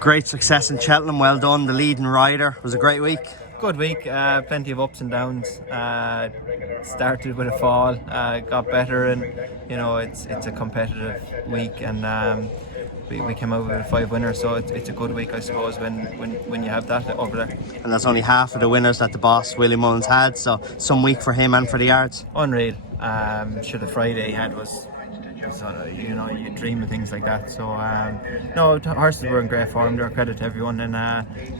Great success in Cheltenham, well done. The leading rider, was a great week. Good week, plenty of ups and downs. Started with a fall, got better, and it's a competitive week, and we came out with 5 winners, so it's a good week, I suppose, when you have that over there. And that's only half of the winners that the boss Willie Mullins had, so some week for him and for the yards. Unreal. Sure, the Friday he had was you dream of things like that. So no, horses were in great form. They're a credit to everyone, and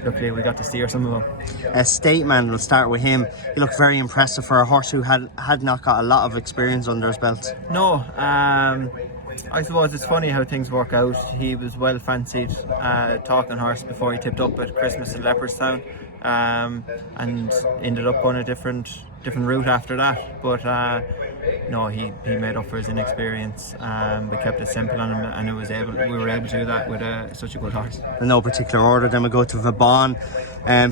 luckily we got to steer some of them. State Man, we'll start with him. He looked very impressive for a horse who had not got a lot of experience under his belt. No, I suppose it's funny how things work out. He was well fancied talking horse before he tipped up at Christmas in Leopardstown, and ended up on a different route after that. But no, he made up for his inexperience. We kept it simple on him, and we were able to do that with such a good horse. In no particular order, then we go to Vauban.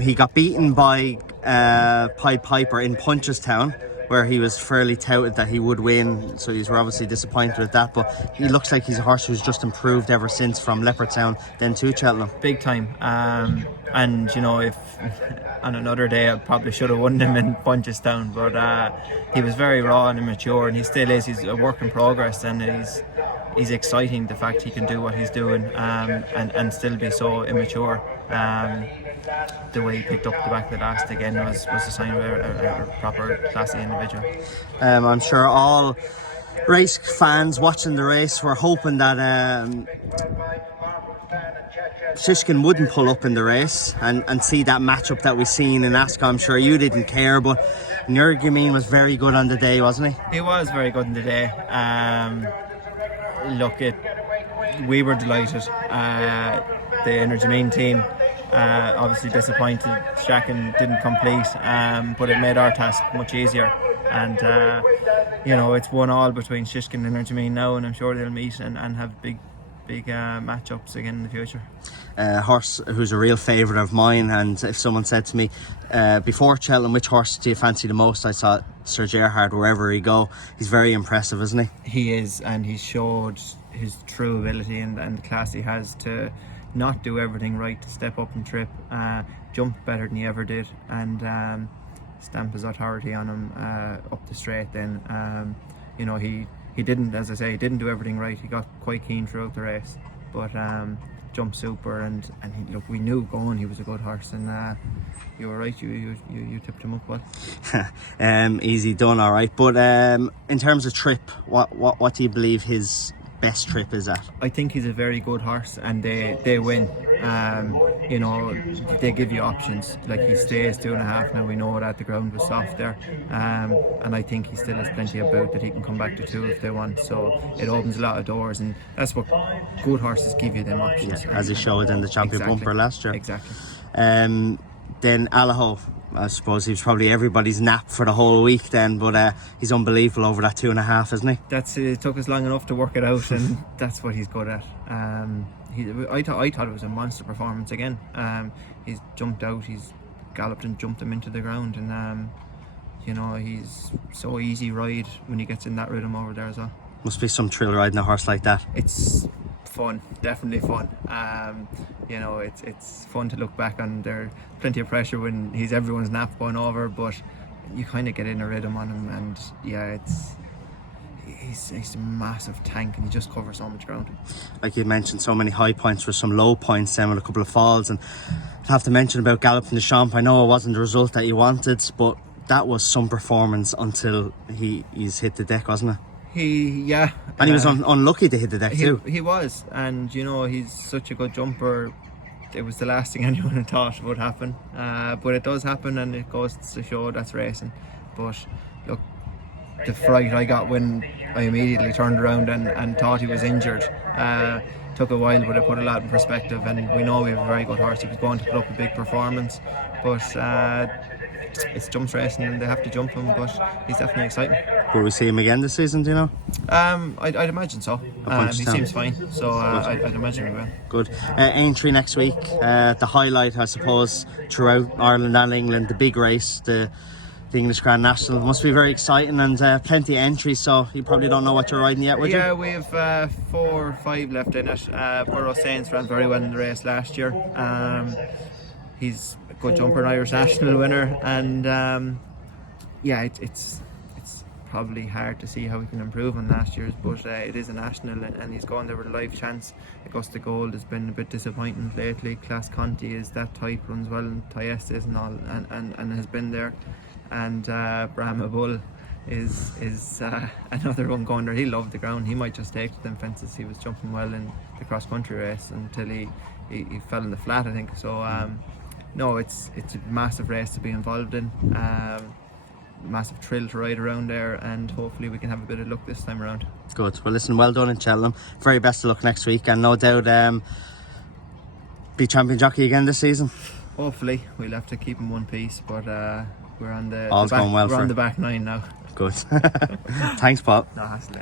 He got beaten by Pied Piper in Punchestown, where he was fairly touted that he would win, so he's obviously disappointed with that, but he looks like he's a horse who's just improved ever since, from Leopardstown then to Cheltenham. Big time. And if on another day I probably should have won him in Punchestown, but he was very raw and immature, and he still is. He's a work in progress, and he's exciting, the fact he can do what he's doing, and still be so immature. The way he picked up the back of the last again was a sign of a proper classy individual. I'm sure all race fans watching the race were hoping that Shishkin wouldn't pull up in the race and see that matchup that we seen in Ascot. I'm sure you didn't care, but Nurgameen was very good on the day, wasn't he? He was very good on the day. We were delighted. The Nurgameen team, obviously disappointed Shakin didn't complete, but it made our task much easier, and it's 1-1 between Shishkin and Nurgameen now, and I'm sure they'll meet and have big matchups again in the future. Horse who's a real favourite of mine, and if someone said to me before Cheltenham, which horse do you fancy the most, I thought Sir Gerhard, wherever he go. He's very impressive, isn't he? He is, and he showed his true ability and the class he has to not do everything right, to step up and trip, jump better than he ever did, and stamp his authority on him up the straight. Then he didn't, as I say, he didn't do everything right. He got quite keen throughout the race, but jumped super, and we knew going he was a good horse, and you were right, you tipped him up well. Easy done, all right. But in terms of trip, what do you believe his best trip is at? I think he's a very good horse, and they win. They give you options. Like, he stays 2.5 now. We know that the ground was soft there, and I think he still has plenty of bout that he can come back to 2 if they want. So it opens a lot of doors, and that's what good horses give you, them options. Yeah, as he showed in the champion bumper last year. Exactly. Then Allaho, I suppose he was probably everybody's nap for the whole week then, but he's unbelievable over that 2.5, isn't he? It took us long enough to work it out, and that's what he's good at. I thought it was a monster performance again. He's jumped out, he's galloped and jumped him into the ground, and he's so easy ride when he gets in that rhythm over there as well. Must be some thrill riding a horse like that. It's fun, definitely fun. It's fun to look back on. There's plenty of pressure when he's everyone's nap going over, but you kind of get in a rhythm on him, and he's a massive tank, and he just covers so much ground. Like you mentioned, so many high points with some low points then with a couple of falls, and I'd have to mention about Galloping the Champ. I know it wasn't the result that you wanted, but that was some performance until he's hit the deck, wasn't it? And he was unlucky to hit the deck too. He was, and he's such a good jumper. It was the last thing anyone had thought would happen, but it does happen, and it goes to show that's racing. But look, the fright I got when I immediately turned around and thought he was injured took a while, but it put a lot in perspective, and we know we have a very good horse. He was going to put up a big performance, but it's jumps racing and they have to jump him, but he's definitely exciting. Will we see him again this season, do you know? I'd imagine so. He seems fine, so I'd imagine we will. Good. Aintree next week, the highlight, I suppose, throughout Ireland and England, the big race, the the English Grand National. It must be very exciting, and plenty of entries, so you probably don't know what you're riding yet, would you? Yeah, we have 4 or 5 left in it. Burrow Saints ran very well in the race last year. He's a good jumper, an Irish national winner, and yeah, it's probably hard to see how he can improve on last year's, but it is a national, and he's going there with a live chance. Augusta Gold has been a bit disappointing lately. Class Conti is that type, runs well in Tiestes and all, and has been there. And Brahma Bull is another one going there. He loved the ground. He might just take to them fences. He was jumping well in the cross country race until he fell in the flat, I think. So no, it's a massive race to be involved in. Massive thrill to ride around there, and hopefully we can have a bit of luck this time around. Good. Well, listen, well done in Cheltenham. Very best of luck next week, and no doubt be champion jockey again this season. Hopefully, we'll have to keep in one piece, but we're on the All's back, going well we're for on it. the back 9 now. Good. Thanks, Paul. No hassle.